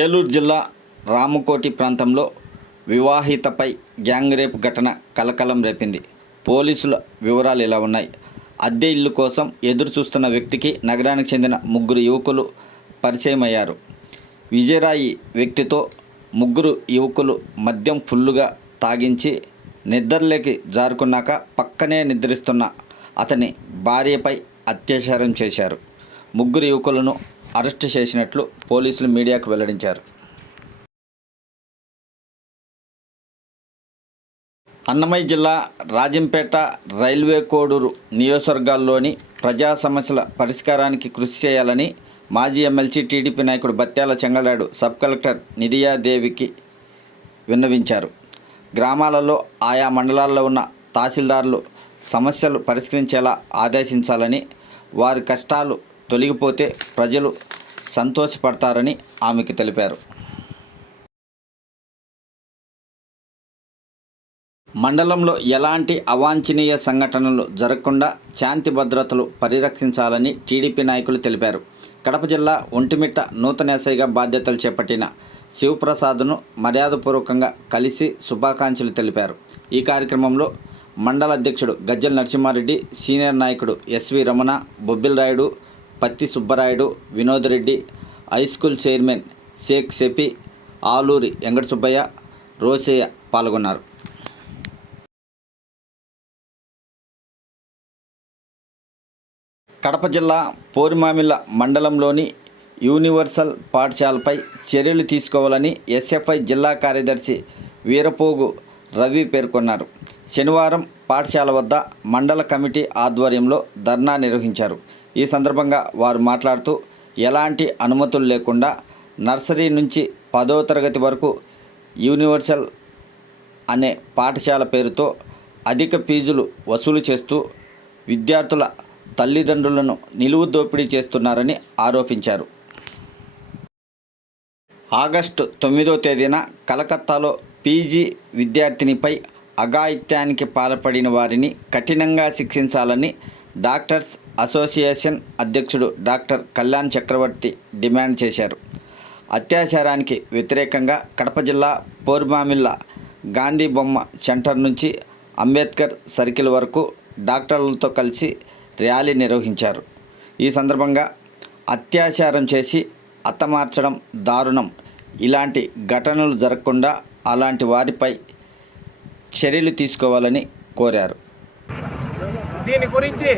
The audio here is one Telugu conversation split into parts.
ఏలూరు జిల్లా రామకోటి ప్రాంతంలో వివాహితపై గ్యాంగ్ రేప్ ఘటన కలకలం రేపింది. పోలీసుల వివరాలు ఇలా ఉన్నాయి. అద్దె ఇల్లు కోసం ఎదురు చూస్తున్న వ్యక్తికి నగరానికి చెందిన ముగ్గురు యువకులు పరిచయమయ్యారు. విజయరాయి వ్యక్తితో ముగ్గురు యువకులు మద్యం ఫుల్లుగా తాగించి నిద్రలోకి జారుకున్నాక పక్కనే నిద్రిస్తున్న అతని భార్యపై అత్యాచారం చేశారు. ముగ్గురు యువకులను అరెస్టు చేసినట్లు పోలీసులు మీడియాకు వెల్లడించారు. అన్నమయ్య జిల్లా రాజంపేట, రైల్వే కోడూరు నియోజకవర్గాల్లోని ప్రజా సమస్యల పరిష్కారానికి కృషి చేయాలని మాజీ ఎమ్మెల్సీ టీడీపీ నాయకుడు బత్యాల చెంగల్రాయుడు సబ్ కలెక్టర్ నిధియాదేవికి విన్నవించారు. గ్రామాలలో ఆయా మండలాల్లో ఉన్న తహసీల్దార్లు సమస్యలు పరిష్కరించేలా ఆదేశించాలని, వారి కష్టాలు తొలగిపోతే ప్రజలు సంతోషపడతారని ఆమెకు తెలిపారు. మండలంలో ఎలాంటి అవాంఛనీయ సంఘటనలు జరగకుండా శాంతి భద్రతలు పరిరక్షించాలని టీడీపీ నాయకులు తెలిపారు. కడప జిల్లా ఒంటిమిట్ట నూతన ఎస్ఐగా బాధ్యతలు చేపట్టిన శివప్రసాద్ను మర్యాదపూర్వకంగా కలిసి శుభాకాంక్షలు తెలిపారు. ఈ కార్యక్రమంలో మండల అధ్యక్షుడు గజ్జల నరసింహారెడ్డి, సీనియర్ నాయకుడు SV Ramana, Bobbil Rayudu, Patti Subbarayudu, Vinod Reddy, high school chairman Sheikh Shafi, Aluri Venkata Subbaiah, Rosaiah పాల్గొన్నారు. కడప జిల్లా పోరుమామిళ్ళ మండలంలోని యూనివర్సల్ పాఠశాలపై చర్యలు తీసుకోవాలని ఎస్ఎఫ్ఐ జిల్లా కార్యదర్శి వీరపోగు రవి పేర్కొన్నారు. శనివారం పాఠశాల వద్ద మండల కమిటీ ఆధ్వర్యంలో ధర్నా నిర్వహించారు. ఈ సందర్భంగా వారు మాట్లాడుతూ, ఎలాంటి అనుమతులు లేకుండా నర్సరీ నుంచి 10వ తరగతి వరకు యూనివర్సల్ అనే పాఠశాల పేరుతో అధిక ఫీజులు వసూలు చేస్తూ విద్యార్థుల తల్లిదండ్రులను నిలువు దోపిడీ చేస్తున్నారని ఆరోపించారు. ఆగస్టు 9వ తేదీన కలకత్తాలో పీజీ విద్యార్థినిపై అఘాయిత్యానికి పాల్పడిన వారిని కఠినంగా శిక్షించాలని డాక్టర్స్ అసోసియేషన్ అధ్యక్షుడు డాక్టర్ కళ్యాణ్ చక్రవర్తి డిమాండ్ చేశారు. అత్యాచారానికి వ్యతిరేకంగా కడప జిల్లా పోరుమామిళ్ళ గాంధీ బొమ్మ సెంటర్ నుంచి అంబేద్కర్ సర్కిల్ వరకు డాక్టర్లతో కలిసి ర్యాలీ నిర్వహించారు. ఈ సందర్భంగా అత్యాచారం చేసి హతమార్చడం దారుణం, ఇలాంటి ఘటనలు జరగకుండా అలాంటి వారిపై చర్యలు తీసుకోవాలని కోరారు. దీని గురించి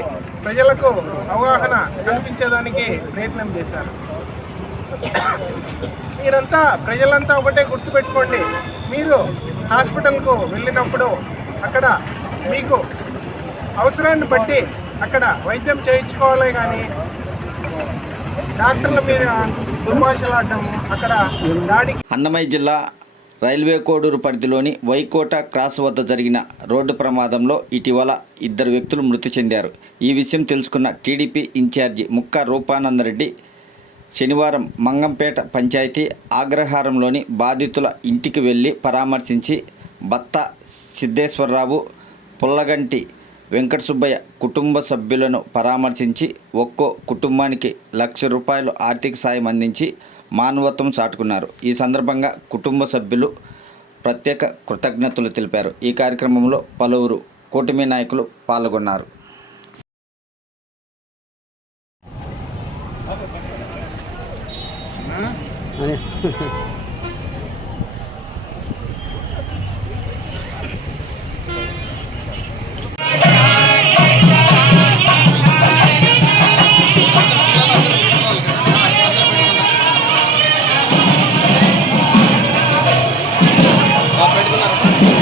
ప్రజలకు అవగాహన కల్పించేదానికి ప్రయత్నం చేశారు. మీరంతా ప్రజలంతా ఒకటే గుర్తుపెట్టుకోండి, మీరు హాస్పిటల్కు వెళ్ళినప్పుడు అక్కడ మీకు అవసరాన్ని బట్టి అక్కడ వైద్యం చేయించుకోవాలి, కానీ డాక్టర్ల మీద దుర్భాషలాడడం, అక్కడ దాడికి. అన్నమయ్య జిల్లా రైల్వే కోడూరు పరిధిలోని వైకోట క్రాస్ వద్ద జరిగిన రోడ్డు ప్రమాదంలో ఇటీవల 2 వ్యక్తులు మృతి చెందారు. ఈ విషయం తెలుసుకున్న టీడీపీ ఇన్ఛార్జి ముక్కా రూపానందరెడ్డి శనివారం మంగంపేట పంచాయతీ అగ్రహారంలోని బాధితుల ఇంటికి వెళ్ళి పరామర్శించి భర్త సిద్ధేశ్వరరావు, పుల్లగంటి వెంకట సుబ్బయ్య కుటుంబ సభ్యులను పరామర్శించి ఒక్కో కుటుంబానికి ₹1,00,000 ఆర్థిక సాయం అందించి మానవత్వం చాటుకున్నారు. ఈ సందర్భంగా కుటుంబ సభ్యులు ప్రత్యేక కృతజ్ఞతలు తెలిపారు. ఈ కార్యక్రమంలో పలువురు కూటమి నాయకులు పాల్గొన్నారు. పెడుతున్నారు.